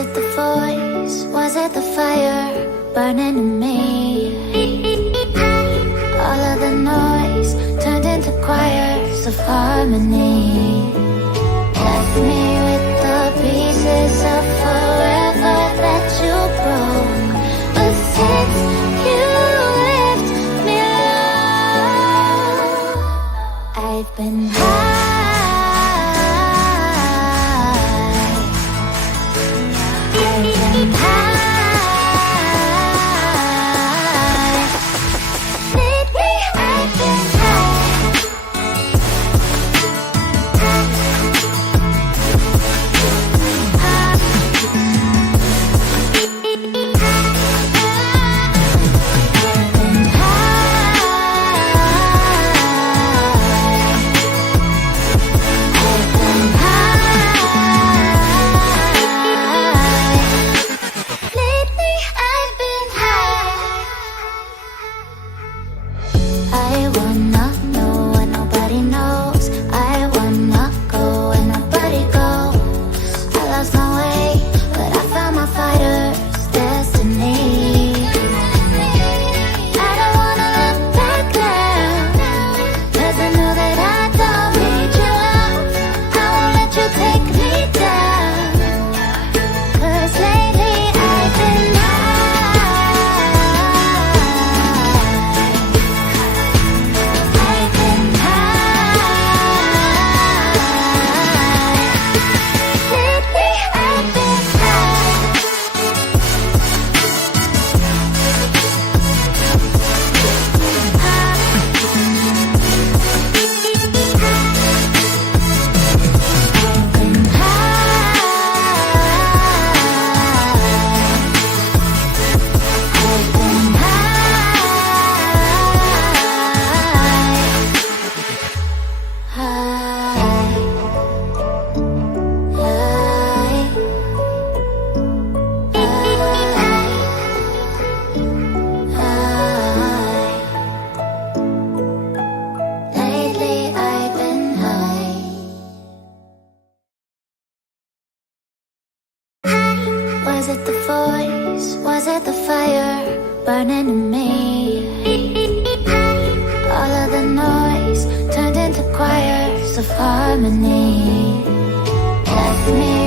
it the voice? Was it the fire burning in me? All of the noise turned into choirs of harmony. Left me with the pieces of forever that you broke. But since you left me alone, I've been high. Was it the voice? Was it the fire burning in me? All of the noise turned into choirs of harmony. Left me